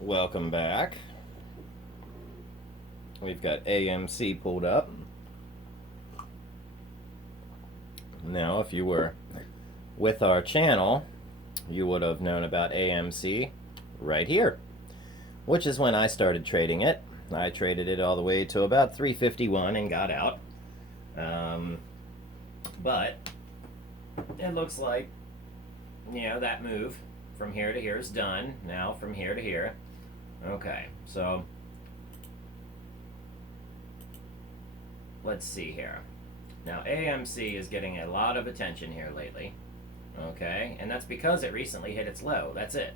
Welcome back. We've got AMC pulled up. Now, if you were with our channel, you would have known about AMC right here, which is when I started trading it. I traded it all the way to about 351 and got out. But it looks like, that move from here to here is done. Now from here to here. Okay, so let's see here. Now AMC is getting a lot of attention here lately. Okay, and that's because it recently hit its low. That's it.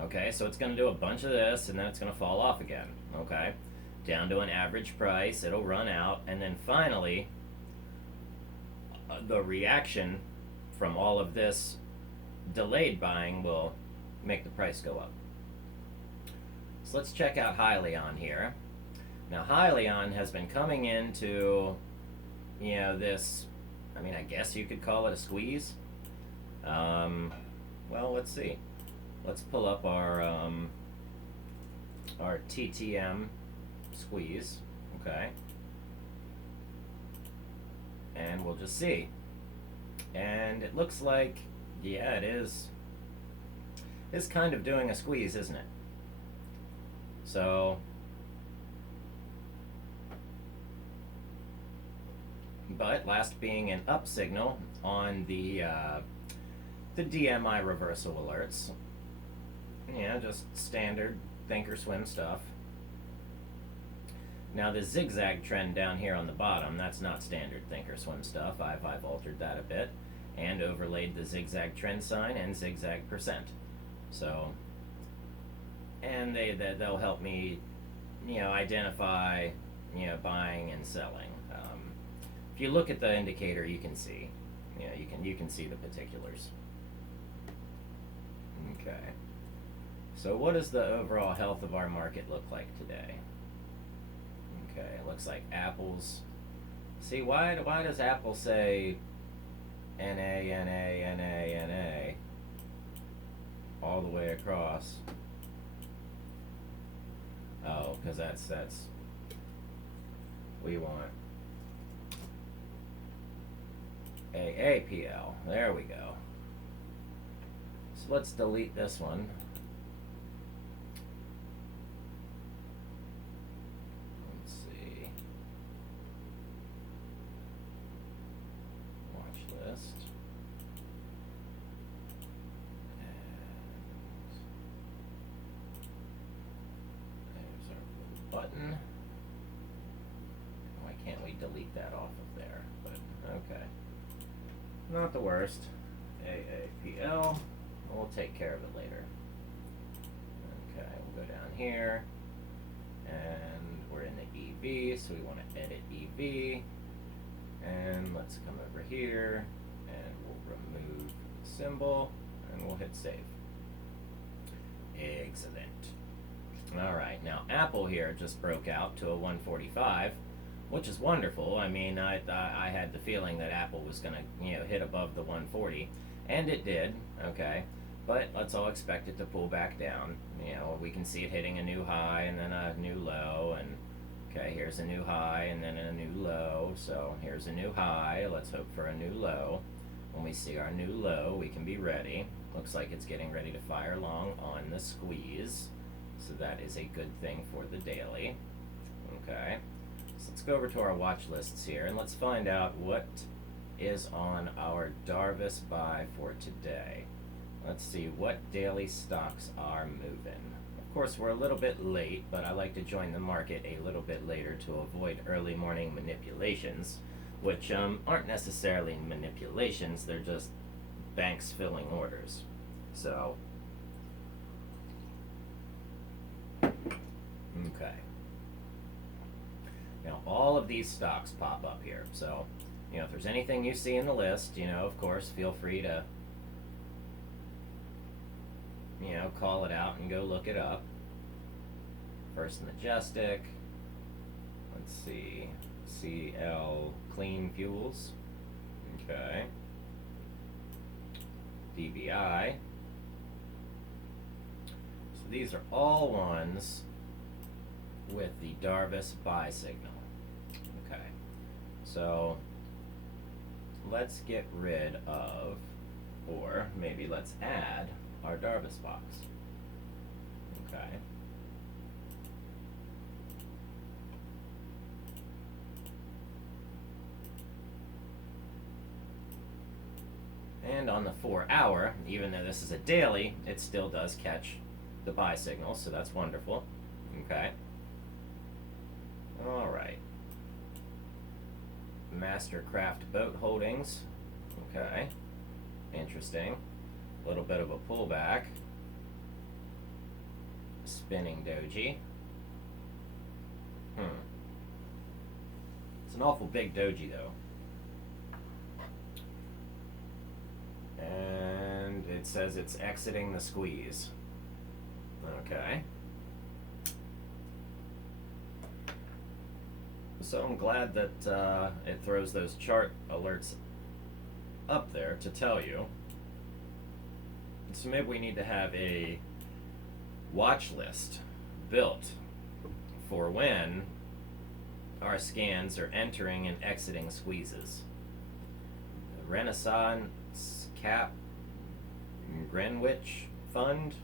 Okay, so it's going to do a bunch of this and then it's going to fall off again. Okay, down to an average price, it'll run out, and then finally the reaction from all of this delayed buying will make the price go up. So let's check out Hyliion here. Now Hyliion has been coming into, this, I guess you could call it a squeeze. Well, let's see. Let's pull up our TTM squeeze, okay? And we'll just see. And it looks like, yeah, it is. It's kind of doing a squeeze, isn't it? So, but last being an up signal on the DMI reversal alerts. Yeah, just standard thinkorswim stuff. Now the zigzag trend down here on the bottom, that's not standard thinkorswim stuff. I've altered that a bit and overlaid the zigzag trend sign and zigzag percent. So, and they'll help me, identify, buying and selling. If you look at the indicator, you can see, you can see the particulars. Okay. So what does the overall health of our market look like today? Okay, it looks like Apple's. See, why does Apple say NA, NA, NA, NA all the way across? Oh, because that's we want AAPL. There we go. So let's delete this one. Let's see. Watch list. And there's our button. Why can't we delete that off of there? But okay. Not the worst. AAPL. We'll take care of it later. Okay, we'll go down here. And we're in the EV, so we want to edit EV. And let's come over here. And we'll remove symbol. And we'll hit save. Excellent. Alright, now Apple here just broke out to a 145. Which is wonderful. I mean, I had the feeling that Apple was going to, hit above the 140, and it did. Okay, but let's all expect it to pull back down. We can see it hitting a new high and then a new low, and okay, here's a new high and then a new low. So here's a new high. Let's hope for a new low. When we see our new low, we can be ready. Looks like it's getting ready to fire long on the squeeze, so that is a good thing for the daily. Okay. So let's go over to our watch lists here and let's find out what is on our Darvis buy for today. Let's see what daily stocks are moving. Of course, we're a little bit late, but I like to join the market a little bit later to avoid early morning manipulations, which aren't necessarily manipulations, they're just banks filling orders. So, okay. Now, all of these stocks pop up here. So, if there's anything you see in the list, of course, feel free to, call it out and go look it up. First Majestic. Let's see. CL Clean Fuels. Okay. DBI. So these are all ones with the Darvis buy signal. Okay, so let's get rid of, or maybe let's add our Darvis box. Okay. And on the 4 hour, even though this is a daily, it still does catch the buy signal, so that's wonderful. Okay. Alright. Mastercraft Boat Holdings. Okay. Interesting. A little bit of a pullback. Spinning doji. It's an awful big doji though. And it says it's exiting the squeeze. Okay. So I'm glad that it throws those chart alerts up there to tell you. So maybe we need to have a watch list built for when our scans are entering and exiting squeezes. The Renaissance Cap Greenwich Fund.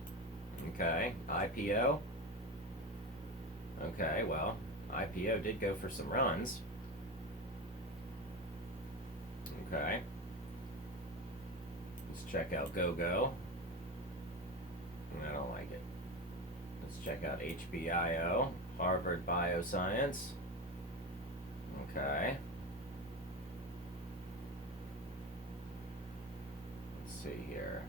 Okay, IPO. Okay, well, IPO did go for some runs. Okay. Let's check out GoGo. I don't like it. Let's check out HBIO, Harvard Bioscience. Okay. Let's see here.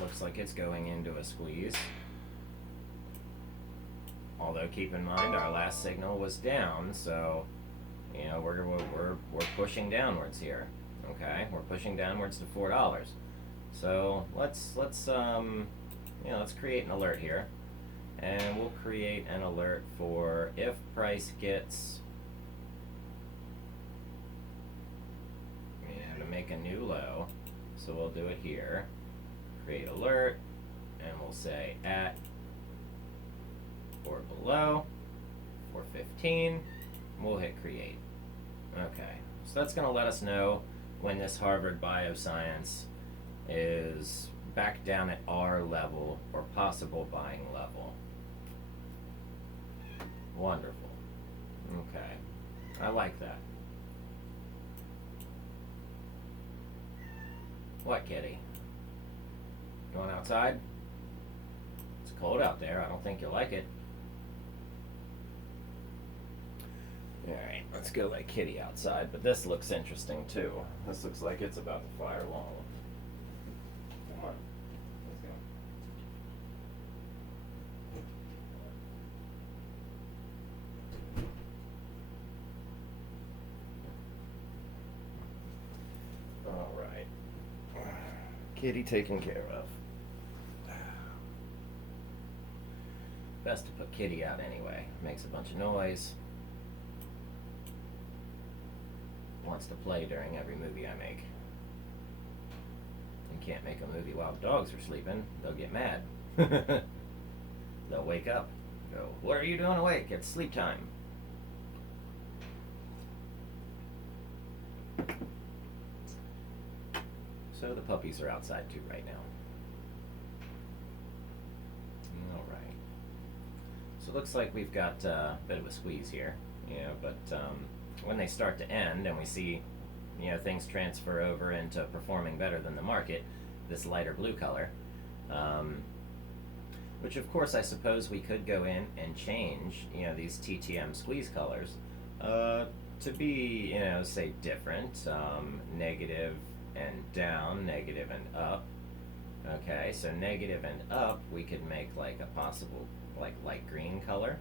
Looks like it's going into a squeeze. Although keep in mind our last signal was down, so you know we're pushing downwards here. Okay, we're pushing downwards to $4. So let's create an alert here, and we'll create an alert for if price gets to make a new low. So we'll do it here. Create alert, and we'll say at or below 415. We'll hit create. Okay, so that's going to let us know when this Harvard Bioscience is back down at our level or possible buying level. Wonderful. Okay, I like that. What, kitty? Going outside? It's cold out there. I don't think you'll like it. Alright, let's go let kitty outside, but this looks interesting too. This looks like it's about to fire long. Come on, let's go. Alright. Kitty taken care of. Best to put kitty out anyway. Makes a bunch of noise. Wants to play during every movie I make. You can't make a movie while the dogs are sleeping. They'll get mad. They'll wake up. Go, what are you doing awake? It's sleep time. So the puppies are outside too right now. Alright. So it looks like we've got a bit of a squeeze here. Yeah, but when they start to end and we see things transfer over into performing better than the market, this lighter blue color, which of course I suppose we could go in and change these TTM squeeze colors to be say different, negative and down, negative and up. Okay, so negative and up we could make like a possible like light green color.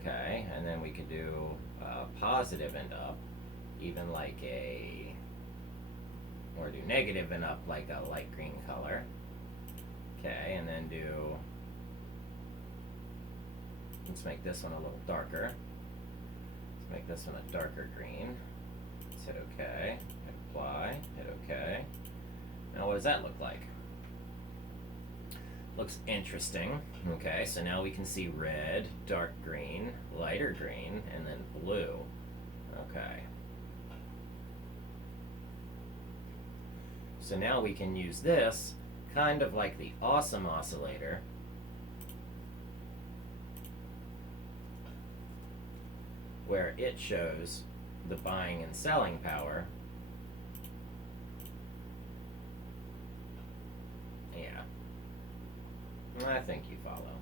Okay, and then we could do positive and up, even like or do negative and up like a light green color. Okay, and then let's make this one a little darker. Let's make this one a darker green. Let's hit OK, hit apply, hit OK. Now what does that look like? Looks interesting. Okay, so now we can see red, dark green, lighter green, and then blue. Okay. So now we can use this kind of like the awesome oscillator, where it shows the buying and selling power. Yeah, I think you follow.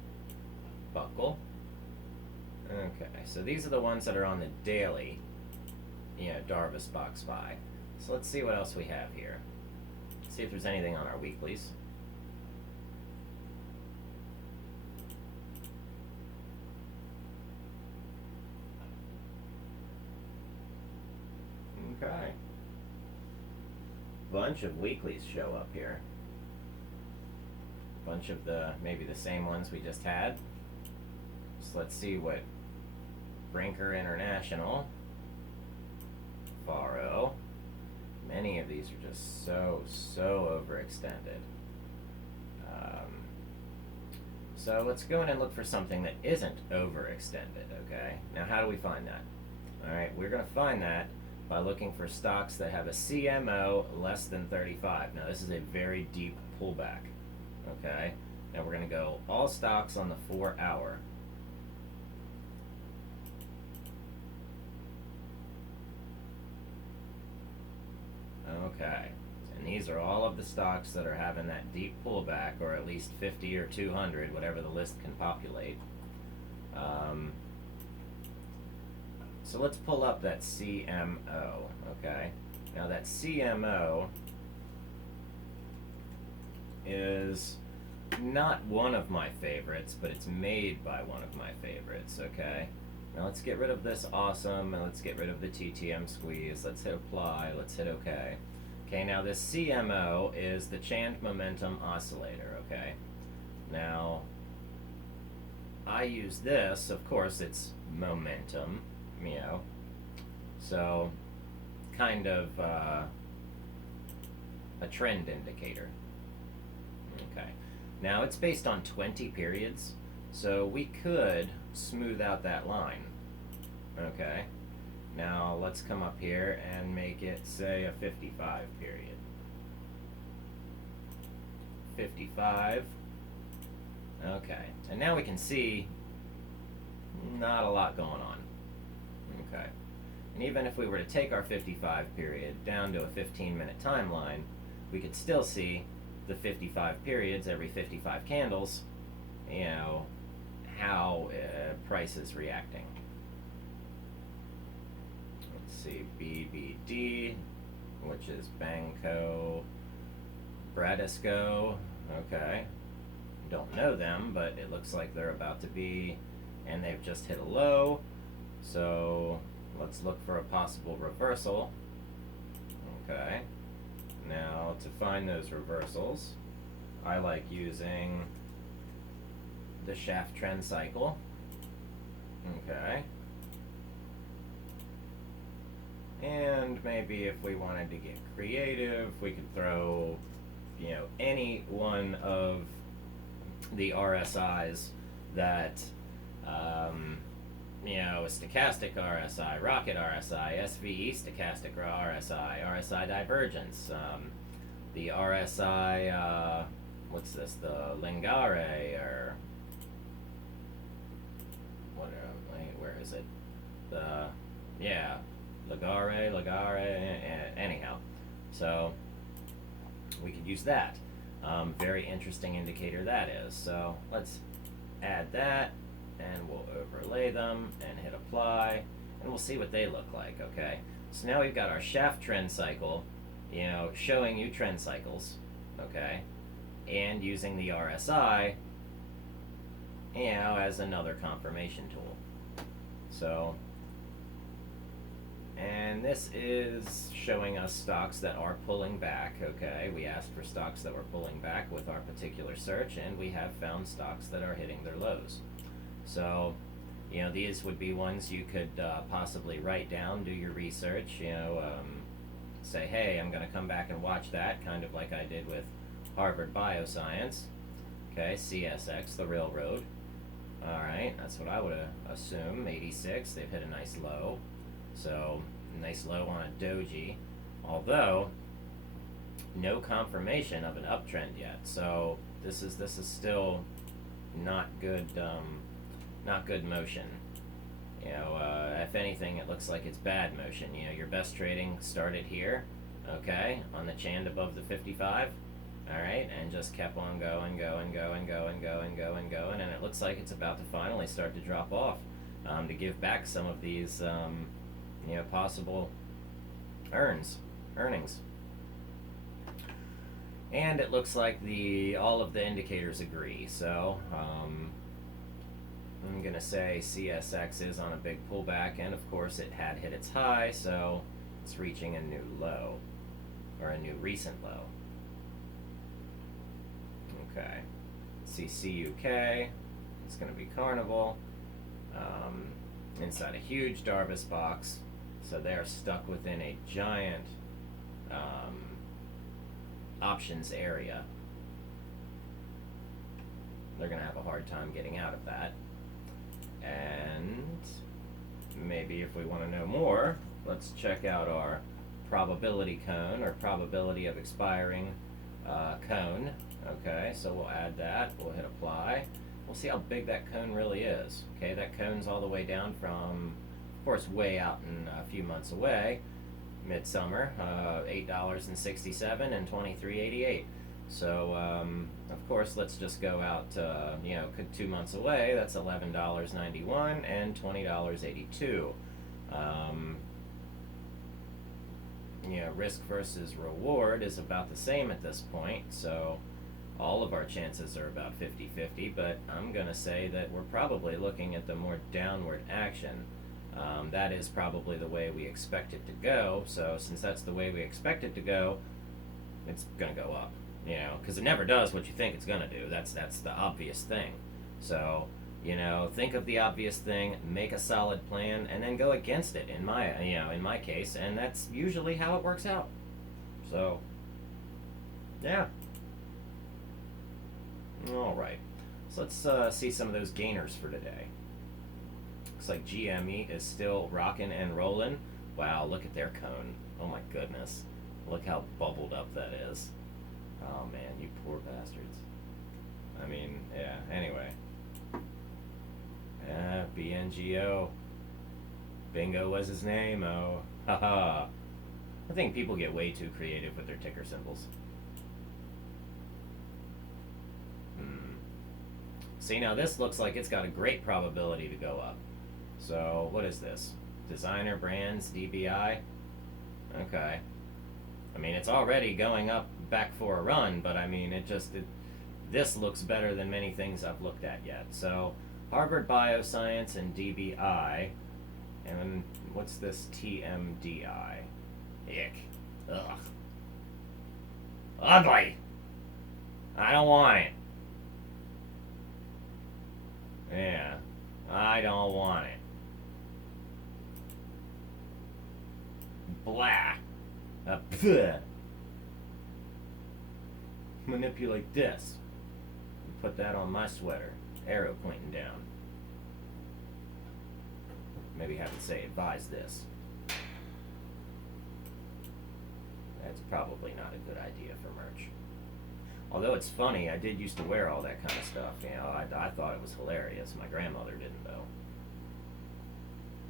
Buckle. Okay, so these are the ones that are on the daily, Darvis box buy. So let's see what else we have here. See if there's anything on our weeklies. Okay. Bunch of weeklies show up here. Bunch of maybe the same ones we just had. So let's see what Brinker International, Faro. Many of these are just so overextended. So let's go in and look for something that isn't overextended, okay? Now how do we find that? Alright, we're going to find that by looking for stocks that have a CMO less than 35. Now this is a very deep pullback, okay? Now we're going to go all stocks on the 4 hour. Okay, and these are all of the stocks that are having that deep pullback, or at least 50 or 200, whatever the list can populate. So let's pull up that CMO, okay? Now that CMO is not one of my favorites, but it's made by one of my favorites, okay? Now let's get rid of this awesome, and let's get rid of the TTM squeeze. Let's hit apply, let's hit OK. Okay, now this CMO is the Chand Momentum Oscillator, okay? Now, I use this, of course it's momentum, so kind of a trend indicator. Okay, now it's based on 20 periods, so we could smooth out that line. Okay, now let's come up here and make it, say, a 55 period. 55. Okay, and now we can see not a lot going on. Okay, and even if we were to take our 55 period down to a 15-minute timeline, we could still see the 55 periods every 55 candles, how price is reacting. Let's see, BBD, which is Banco Bradesco. Okay, don't know them, but it looks like they're about to be, and they've just hit a low. So let's look for a possible reversal. Okay, now to find those reversals, I like using the shaft trend cycle. Okay, and maybe if we wanted to get creative, we could throw any one of the RSIs that a stochastic RSI, rocket RSI, SVE stochastic RSI, RSI divergence, the RSI, what's this, the Lingare, or where is it? Ligare, anyhow. So we could use that. Very interesting indicator that is. So let's add that, and we'll overlay them and hit apply, and we'll see what they look like, okay? So now we've got our shaft trend cycle, showing you trend cycles, okay? And using the RSI, as another confirmation tool. So, and this is showing us stocks that are pulling back, okay? We asked for stocks that were pulling back with our particular search, and we have found stocks that are hitting their lows. So, these would be ones you could possibly write down, do your research, say, hey, I'm going to come back and watch that, kind of like I did with Harvard Bioscience. Okay, CSX, the railroad. Alright, that's what I would assume. 86, they've hit a nice low. So, nice low on a doji. Although, no confirmation of an uptrend yet. So, this is still not good, not good motion. You know, if anything, it looks like it's bad motion. You know, your best trading started here, okay, on the chand above the 55. Alright, and just kept on going, and it looks like it's about to finally start to drop off, to give back some of these, you know, possible earnings. And it looks like all of the indicators agree, so, I'm gonna say CSX is on a big pullback, and of course it had hit its high, so it's reaching a new low, or a new recent low. Okay, see CUK, it's going to be Carnival, inside a huge Darvis box, so they're stuck within a giant options area. They're going to have a hard time getting out of that. And maybe if we want to know more, let's check out our probability cone, or probability of expiring cone. Okay, so we'll add that, we'll hit apply. We'll see how big that cone really is. Okay, that cone's all the way down from, of course, way out and a few months away, midsummer, $8.67 and $23.88. So, of course, let's just go out, you know, 2 months away, that's $11.91 and $20.82. You know, risk versus reward is about the same at this point, so all of our chances are about 50-50, but I'm going to say that we're probably looking at the more downward action. That is probably the way we expect it to go, so since that's the way we expect it to go, it's going to go up, you know, because it never does what you think it's going to do. That's the obvious thing. So, you know, think of the obvious thing, make a solid plan, and then go against it, in my case, and that's usually how it works out. So, yeah. Alright, so let's see some of those gainers for today. Looks like GME is still rocking and rolling. Wow, look at their cone. Oh my goodness. Look how bubbled up that is. Oh man, you poor bastards. I mean, yeah, anyway. BNGO. Bingo was his name, oh. Haha. I think people get way too creative with their ticker symbols. See, now this looks like it's got a great probability to go up. So, what is this? Designer Brands, DBI? Okay. I mean, it's already going up back for a run, but I mean, this looks better than many things I've looked at yet. So, Harvard Bioscience and DBI, and what's this TMDI? Ick. Ugh. Ugly! I don't want it. Yeah, I don't want it. Blah. Manipulate this. Put that on my sweater. Arrow pointing down. Maybe have it say advise this. That's probably not a good idea for merch. Although it's funny, I did used to wear all that kind of stuff. You know, I thought it was hilarious. My grandmother didn't, though.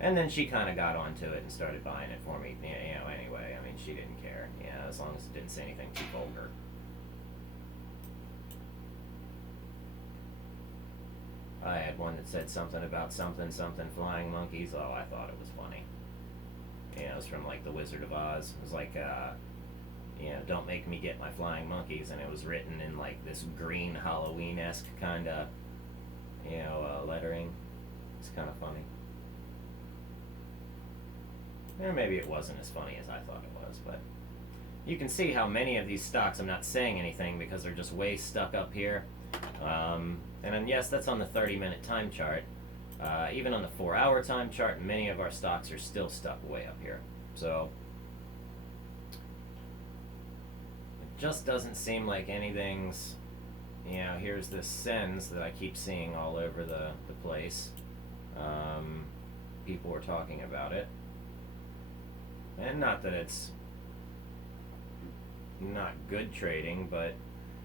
And then she kind of got onto it and started buying it for me. You know, anyway, I mean, she didn't care. You know, as long as it didn't say anything too vulgar. I had one that said something about something flying monkeys. Oh, I thought it was funny. You know, it was from like The Wizard of Oz. It was like, you know, don't make me get my flying monkeys, and it was written in like this green Halloween-esque kind of, you know, lettering. It's kind of funny. Or maybe it wasn't as funny as I thought it was, but you can see how many of these stocks, I'm not saying anything because they're just way stuck up here. And then yes, that's on the 30-minute time chart. Even on the 4-hour time chart, many of our stocks are still stuck way up here. So just doesn't seem like anything's here's this sends that I keep seeing all over the place. People were talking about it. And not that it's not good trading, but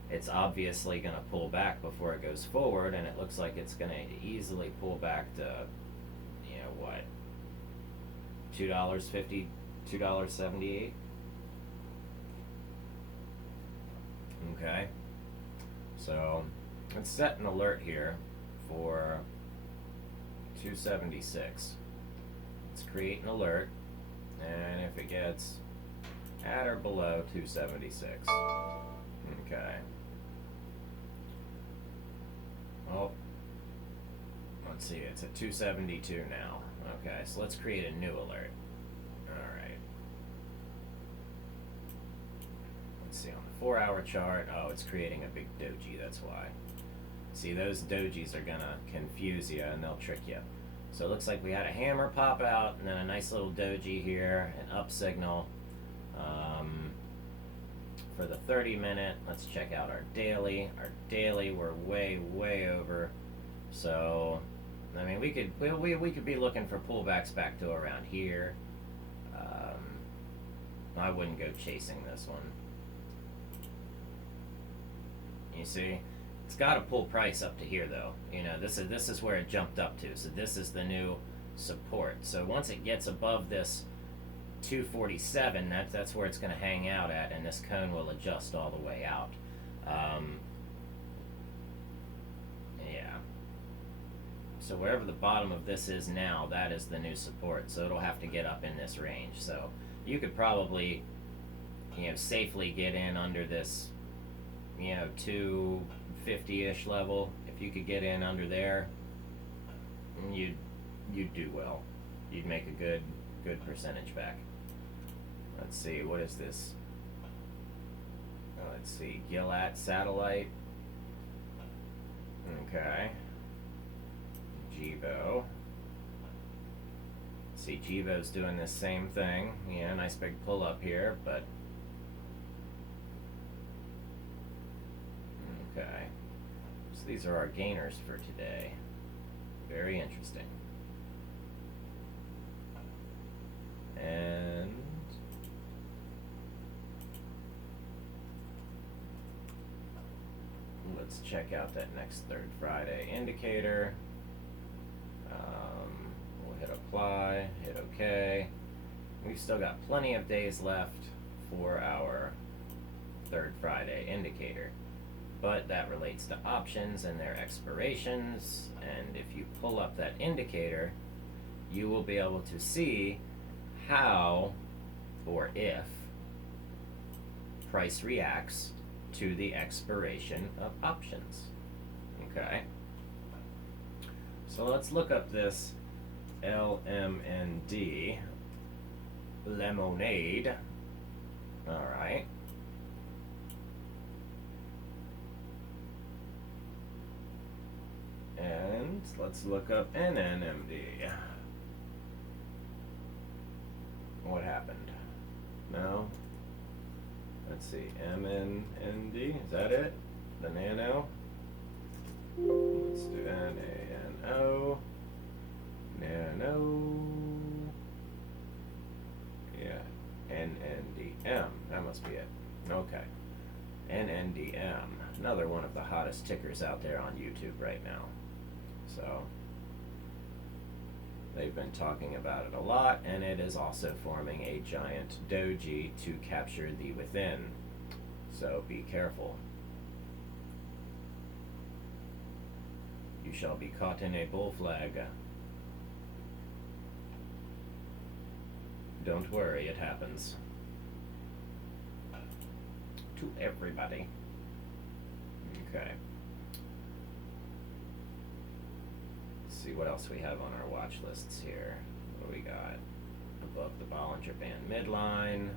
it's obviously going to pull back before it goes forward, and it looks like it's going to easily pull back to, what, $2.50, $2.78. Okay, so let's set an alert here for 276. Let's create an alert, and if it gets at or below 276. Okay. Oh, let's see, it's at 272 now. Okay, so let's create a new alert. Alright. Let's see, on the 4-hour chart, oh, it's creating a big doji, that's why. See, those dojis are gonna confuse you and they'll trick you. So it looks like we had a hammer pop out and then a nice little doji here, an up signal. For the 30-minute, let's check out our daily. Our daily, we're way over. So, I mean, we could be looking for pullbacks back to around here. I wouldn't go chasing this one. You see, it's got to pull price up to here, though. This is where it jumped up to. So this is the new support. So once it gets above this 247, that's where it's going to hang out at, and this cone will adjust all the way out. Yeah. So wherever the bottom of this is now, that is the new support. So it'll have to get up in this range. So you could probably, safely get in under this, 250-ish level. If you could get in under there, you'd do well. You'd make a good percentage back. Let's see, what is this? Let's see, Gilat satellite. Okay. Jibo. See, Jibo's doing the same thing. Yeah, nice big pull up here, but okay. So these are our gainers for today. Very interesting. And let's check out that next third Friday indicator. We'll hit apply, hit OK. We've still got plenty of days left for our third Friday indicator, but that relates to options and their expirations. And if you pull up that indicator, you will be able to see how or if price reacts to the expiration of options. Okay, so let's look up this LMND lemonade. All right, and let's look up NNMD. What happened? No. Let's see. MNND. Is that it? The nano. Let's do NANO. Nano. Yeah. NNDM. That must be it. Okay. NNDM. Another one of the hottest tickers out there on YouTube right now. So they've been talking about it a lot, and it is also forming a giant doji to capture the within. So be careful. You shall be caught in a bull flag. Don't worry, it happens to everybody. Okay. See what else we have on our watch lists here. What do we got? Above the Bollinger Band midline.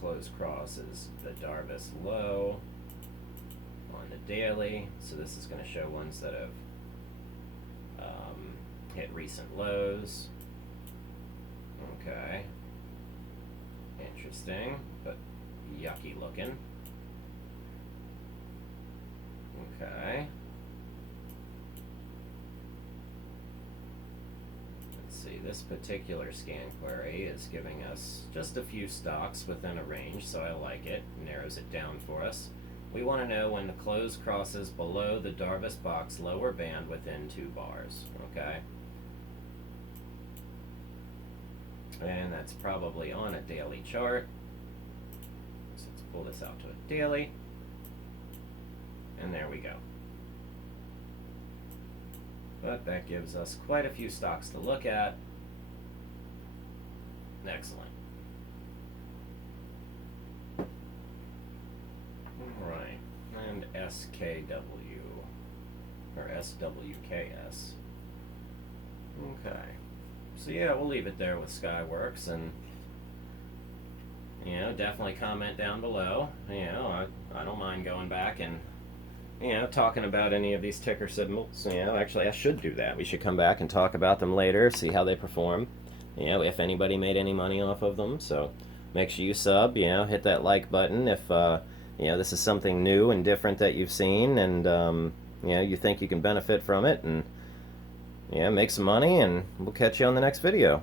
Close cross is the Darvis low on the daily. So this is going to show ones that have hit recent lows. Okay. Interesting, but yucky looking. Okay. Let's see, this particular scan query is giving us just a few stocks within a range, so I like it. It narrows it down for us. We want to know when the close crosses below the Darvas box lower band within 2 bars. Okay. And that's probably on a daily chart. So let's pull this out to a daily. And there we go. But that gives us quite a few stocks to look at. Excellent. Alright, and SKW, or SWKS. Okay. So yeah, we'll leave it there with Skyworks, and definitely comment down below. I don't mind going back and talking about any of these ticker symbols. Actually I should do that. We should come back and talk about them later, see how they perform. If anybody made any money off of them. So make sure you sub, hit that like button if this is something new and different that you've seen, and you think you can benefit from it, and make some money, and we'll catch you on the next video.